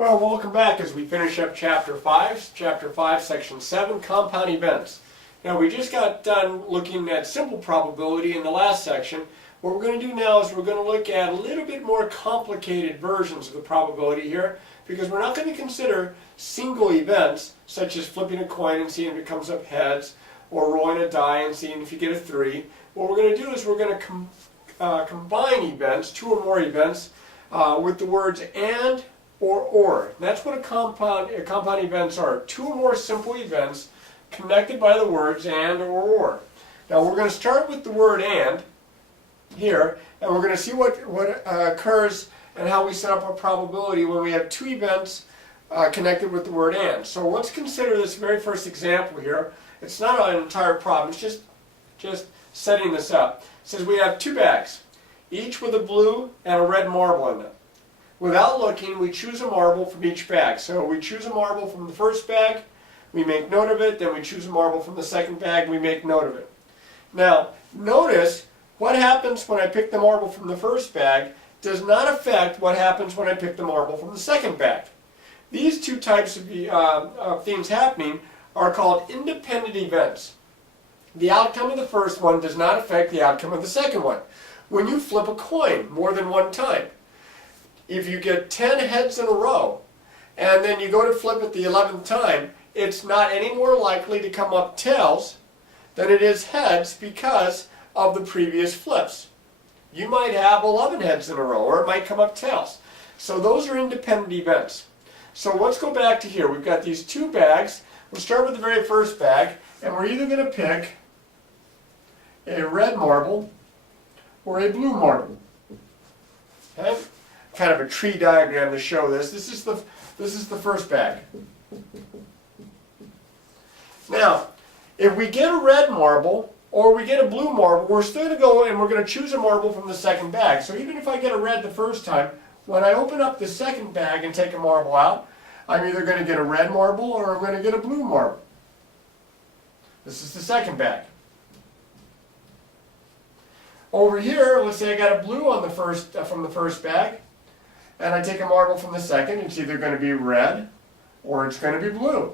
Well, welcome back as we finish up Chapter 5, Section 7, Compound Events. Now, we just got done looking at simple probability in the last section. What we're going to do now is we're going to look at a little bit more complicated versions of the probability here, because we're not going to consider single events, such as flipping a coin and seeing if it comes up heads, or rolling a die and seeing if you get a 3. What we're going to do is we're going to combine events, two or more events, with the words and or. And that's what compound events are. Two or more simple events connected by the words and or. Now we're going to start with the word and here, and we're going to see what occurs and how we set up a probability when we have two events connected with the word and. So let's consider this very first example here. It's not an entire problem, it's just setting this up. It says we have two bags, each with a blue and a red marble in them. Without looking, we choose a marble from each bag. So we choose a marble from the first bag, we make note of it, then we choose a marble from the second bag, we make note of it. Now, notice what happens when I pick the marble from the first bag does not affect what happens when I pick the marble from the second bag. These two types of things happening are called independent events. The outcome of the first one does not affect the outcome of the second one. When you flip a coin more than one time, if you get 10 heads in a row, and then you go to flip it the 11th time, it's not any more likely to come up tails than it is heads because of the previous flips. You might have 11 heads in a row, or it might come up tails. So those are independent events. So let's go back to here. We've got these two bags. We'll start with the very first bag, and we're either going to pick a red marble or a blue marble. Okay? Kind of a tree diagram to show this. This is the first bag. Now, if we get a red marble or we get a blue marble, we're still going to go and we're going to choose a marble from the second bag. So even if I get a red the first time, when I open up the second bag and take a marble out, I'm either going to get a red marble or I'm going to get a blue marble. This is the second bag. Over here, let's say I got a blue on the from the first bag, and I take a marble from the second. It's either going to be red or it's going to be blue.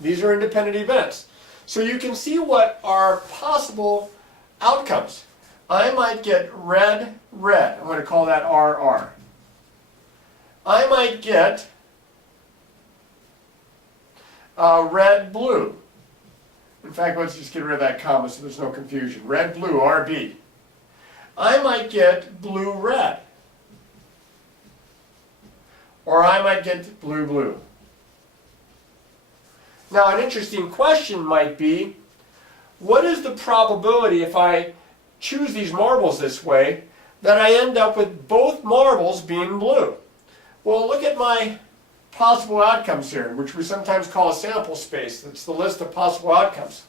These are independent events. So you can see what are possible outcomes. I might get red, red. I'm going to call that RR. I might get red, blue. In fact, let's just get rid of that comma so there's no confusion. Red, blue, RB. I might get blue, red. Or I might get blue, blue. Now, an interesting question might be, what is the probability if I choose these marbles this way that I end up with both marbles being blue? Well, look at my possible outcomes here, which we sometimes call a sample space. That's the list of possible outcomes.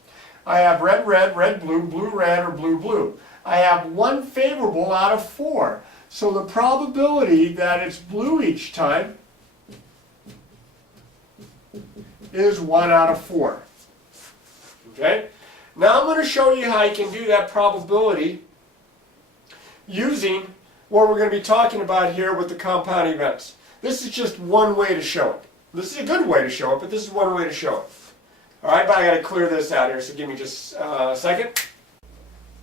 I have red, red, red, blue, blue, red, or blue, blue. I have one favorable out of 4. So the probability that it's blue each time is 1 out of 4. Okay? Now I'm going to show you how you can do that probability using what we're going to be talking about here with the compound events. This is just one way to show it. This is a good way to show it, but this is one way to show it. Alright, but I got to clear this out here, so give me just a second.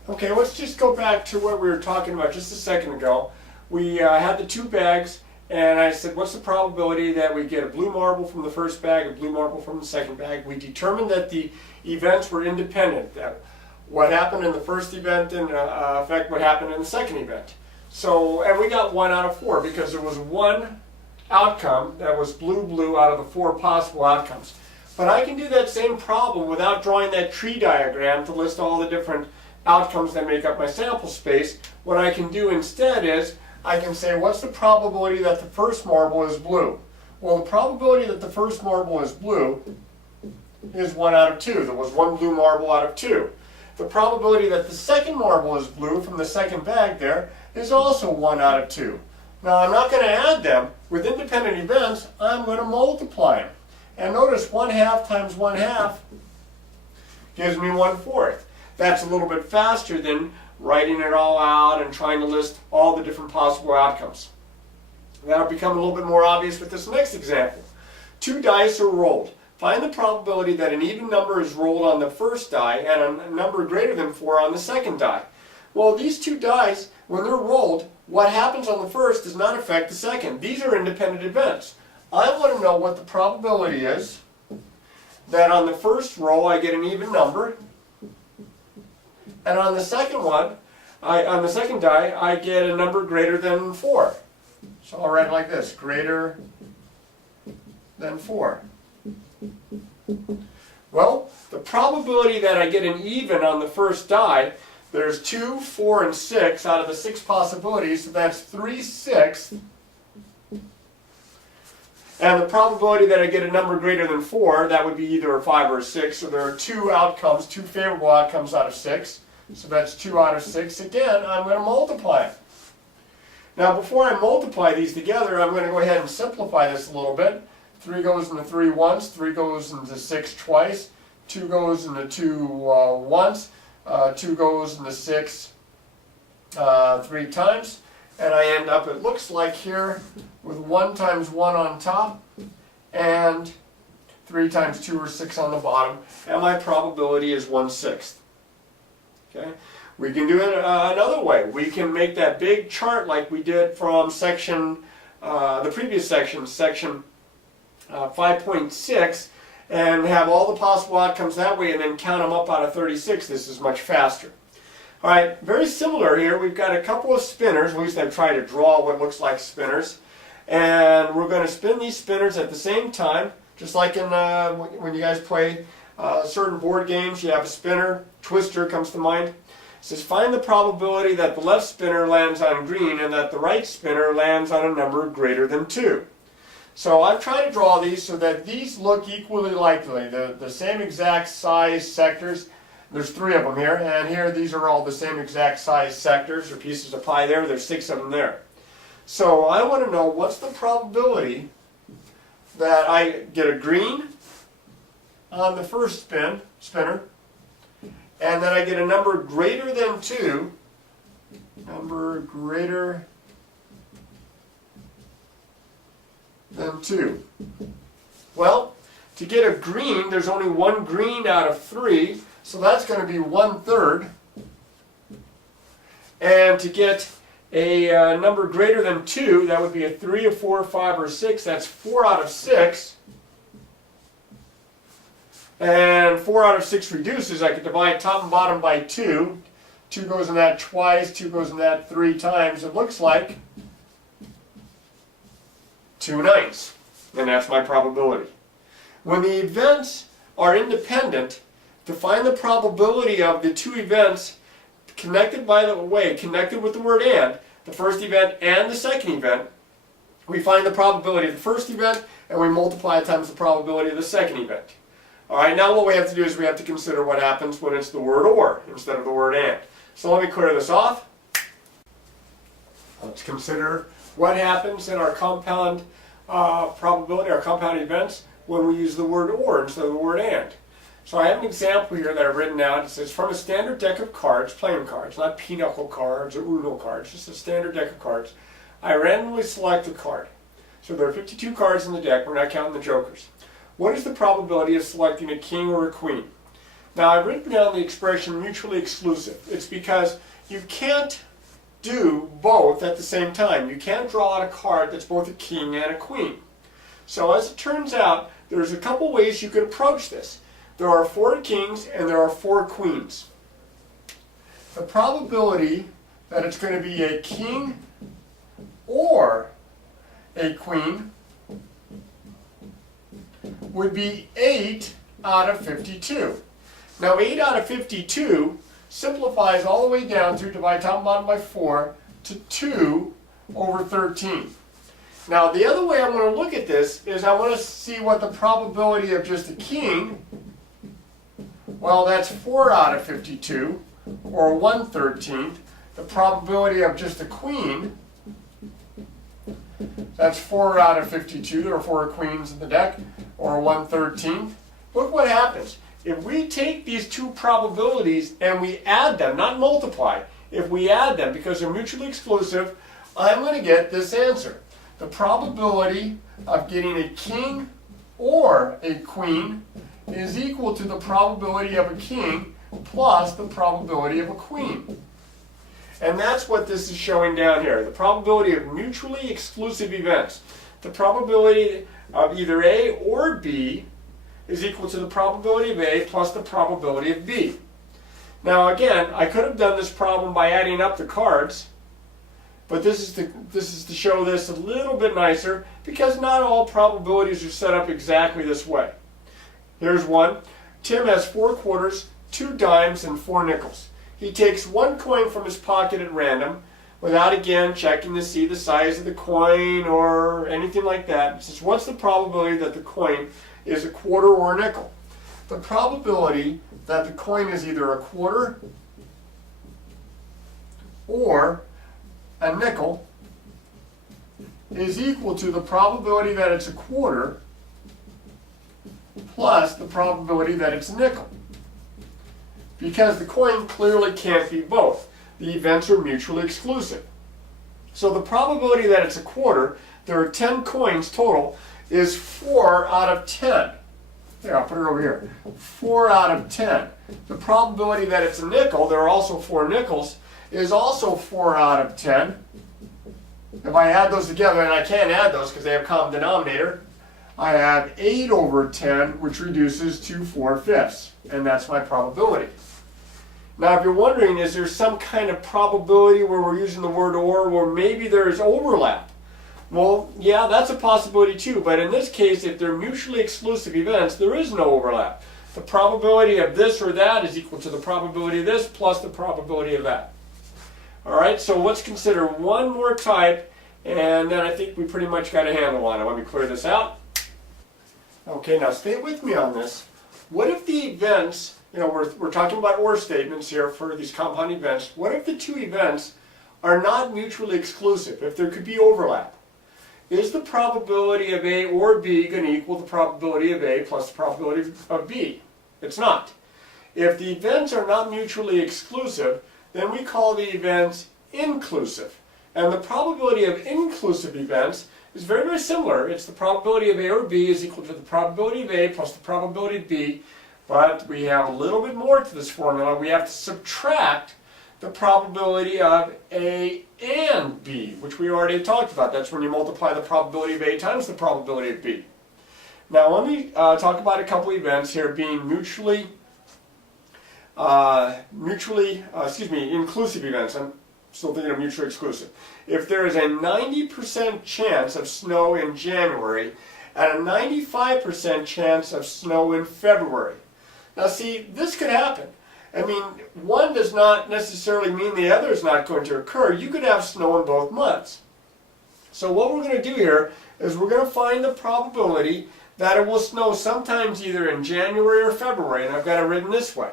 Okay, let's just go back to what we were talking about just a second ago. We had the two bags, and I said, what's the probability that we get a blue marble from the first bag, a blue marble from the second bag? We determined that the events were independent, that what happened in the first event didn't affect what happened in the second event. So, and we got 1 out of 4 because there was one outcome that was blue, blue out of the 4 possible outcomes. But I can do that same problem without drawing that tree diagram to list all the different outcomes that make up my sample space. What I can do instead is I can say, what's the probability that the first marble is blue? Well, the probability that the first marble is blue is 1 out of 2. There was one blue marble out of 2. The probability that the second marble is blue from the second bag there is also 1 out of 2. Now, I'm not going to add them. With independent events, I'm going to multiply them. And notice 1/2 times 1/2 gives me 1/4. That's a little bit faster than writing it all out and trying to list all the different possible outcomes. That'll become a little bit more obvious with this next example. 2 dice are rolled. Find the probability that an even number is rolled on the first die and a number greater than 4 on the second die. Well, these 2 dice, when they're rolled, what happens on the first does not affect the second. These are independent events. I want to know what the probability is that on the first roll I get an even number, and on the second one, on the second die, I get a number greater than 4. So I'll write it like this, greater than 4. Well, the probability that I get an even on the first die, there's 2, 4, and 6 out of the 6 possibilities, so that's 3/6. And the probability that I get a number greater than 4, that would be either a 5 or a 6, so there are 2 outcomes, 2 favorable outcomes out of 6. So that's 2 out of 6. Again, I'm going to multiply it. Now before I multiply these together, I'm going to go ahead and simplify this a little bit. 3 goes into 3 once, 3 goes into 6 twice, 2 goes into 2 once, 2 goes into 6 3 times, and I end up, it looks like here, with 1 times 1 on top, and 3 times 2 or 6 on the bottom, and my probability is 1/6. Okay? We can do it another way. We can make that big chart like we did from section, the previous section, section 5.6, and have all the possible outcomes that way and then count them up out of 36. This is much faster. All right, very similar here. We've got a couple of spinners. At least I've tried to draw what looks like spinners. And we're going to spin these spinners at the same time, just like in when you guys play certain board games. You have a spinner. Twister comes to mind. It says find the probability that the left spinner lands on green and that the right spinner lands on a number greater than 2. So I've tried to draw these so that these look equally likely. The same exact size sectors. There's 3 of them here, and here these are all the same exact size sectors or pieces of pie there. There's 6 of them there. So I want to know what's the probability that I get a green on the first spinner, and then I get a number greater than 2, number greater than 2. Well, to get a green, there's only 1 green out of 3, so that's going to be 1/3. And to get a number greater than 2, that would be a 3, a 4, 5, or 6. That's 4 out of 6. And 4 out of 6 reduces. I could divide top and bottom by 2. 2 goes in that twice, 2 goes in that 3 times. It looks like 2/9. And that's my probability. When the events are independent, to find the probability of the 2 events connected by the way, connected with the word and, the first event and the second event, we find the probability of the first event and we multiply it times the probability of the second event. Alright, now what we have to do is we have to consider what happens when it's the word or instead of the word and. So let me clear this off. Let's consider what happens in our compound probability, our compound events, when we use the word or instead of the word and. So I have an example here that I've written out. It says, from a standard deck of cards, playing cards, not pinochle cards or Uno cards, just a standard deck of cards, I randomly select a card. So there are 52 cards in the deck. We're not counting the jokers. What is the probability of selecting a king or a queen? Now I've written down the expression mutually exclusive. It's because you can't do both at the same time. You can't draw out a card that's both a king and a queen. So as it turns out, there's a couple ways you could approach this. There are 4 kings and there are 4 queens. The probability that it's going to be a king or a queen would be 8 out of 52. Now 8 out of 52 simplifies all the way down through divide top and bottom by 4 to 2 over 13. Now the other way I want to look at this is I want to see what the probability of just a king, well that's 4 out of 52 or 1/13. The probability of just a queen, that's 4 out of 52, there are 4 queens in the deck, or 1/13. Look what happens. If we take these 2 probabilities and we add them, not multiply, if we add them because they're mutually exclusive, I'm going to get this answer. the probability of getting a king or a queen is equal to the probability of a king plus the probability of a queen. And that's what this is showing down here, the probability of mutually exclusive events. The probability of either A or B is equal to the probability of A plus the probability of B. Now again, I could have done this problem by adding up the cards, but this is to show this a little bit nicer because not all probabilities are set up exactly this way. Here's one. Tim has 4 quarters, 2 dimes, and 4 nickels. He takes 1 coin from his pocket at random without again checking to see the size of the coin or anything like that. It says, what's the probability that the coin is a quarter or a nickel? The probability that the coin is either a quarter or a nickel is equal to the probability that it's a quarter plus the probability that it's a nickel. Because the coin clearly can't be both. The events are mutually exclusive. So the probability that it's a quarter, there are 10 coins total, is 4 out of 10. There, I'll put it over here. 4 out of 10. The probability that it's a nickel, there are also 4 nickels, is also 4 out of 10. If I add those together, and I can't add those because they have a common denominator, I have 8 over 10, which reduces to 4/5, and that's my probability. Now, if you're wondering, is there some kind of probability where we're using the word or maybe there's overlap? Well, yeah, that's a possibility too, but in this case, if they're mutually exclusive events, there is no overlap. The probability of this or that is equal to the probability of this plus the probability of that. All right, so let's consider one more type, and then I think we pretty much got a handle on it. Let me clear this out. Okay, now stay with me on this. What if the events, we're talking about or statements here for these compound events. What if the 2 events are not mutually exclusive, if there could be overlap? Is the probability of A or B going to equal the probability of A plus the probability of B? It's not. If the events are not mutually exclusive, then we call the events inclusive. And the probability of inclusive events is very, very similar. It's the probability of A or B is equal to the probability of A plus the probability of B. But we have a little bit more to this formula. We have to subtract the probability of A and B, which we already talked about. That's when you multiply the probability of A times the probability of B. Now let me talk about a couple events here being inclusive events. I'm still thinking of mutually exclusive. If there is a 90% chance of snow in January and a 95% chance of snow in February. Now see, this could happen. I mean, one does not necessarily mean the other is not going to occur. You could have snow in both months. So what we're going to do here is we're going to find the probability that it will snow sometimes either in January or February, and I've got it written this way.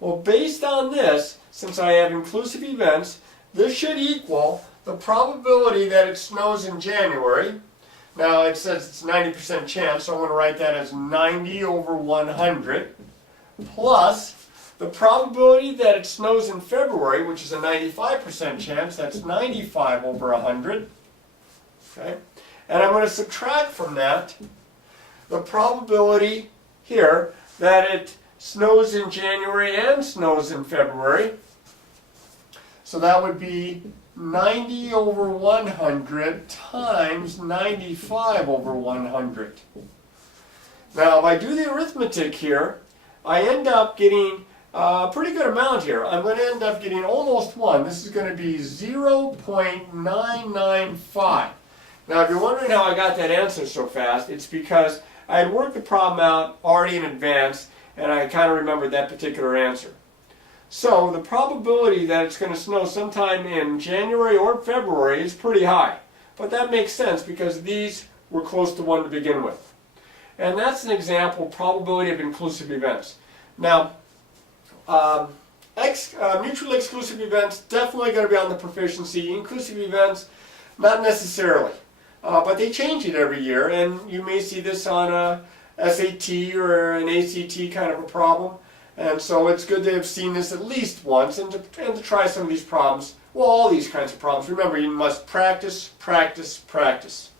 Well, based on this, since I have inclusive events, this should equal the probability that it snows in January. Now it says it's 90% chance, so I'm going to write that as 90 over 100, plus the probability that it snows in February, which is a 95% chance, that's 95 over 100. Okay? And I'm going to subtract from that the probability here that it snows in January and snows in February. So that would be 90 over 100 times 95 over 100. Now, if I do the arithmetic here, I end up getting a pretty good amount here. I'm going to end up getting almost 1. This is going to be 0.995. Now, if you're wondering how I got that answer so fast, it's because I had worked the problem out already in advance, and I kind of remembered that particular answer. So the probability that it's going to snow sometime in January or February is pretty high. But that makes sense because these were close to 1 to begin with. And that's an example, probability of inclusive events. Now, mutually exclusive events, definitely going to be on the proficiency. Inclusive events, not necessarily. But they change it every year, and you may see this on a SAT or an ACT kind of a problem. And so it's good to have seen this at least once and to try some of these problems Well, all these kinds of problems. Remember, you must practice, practice, practice.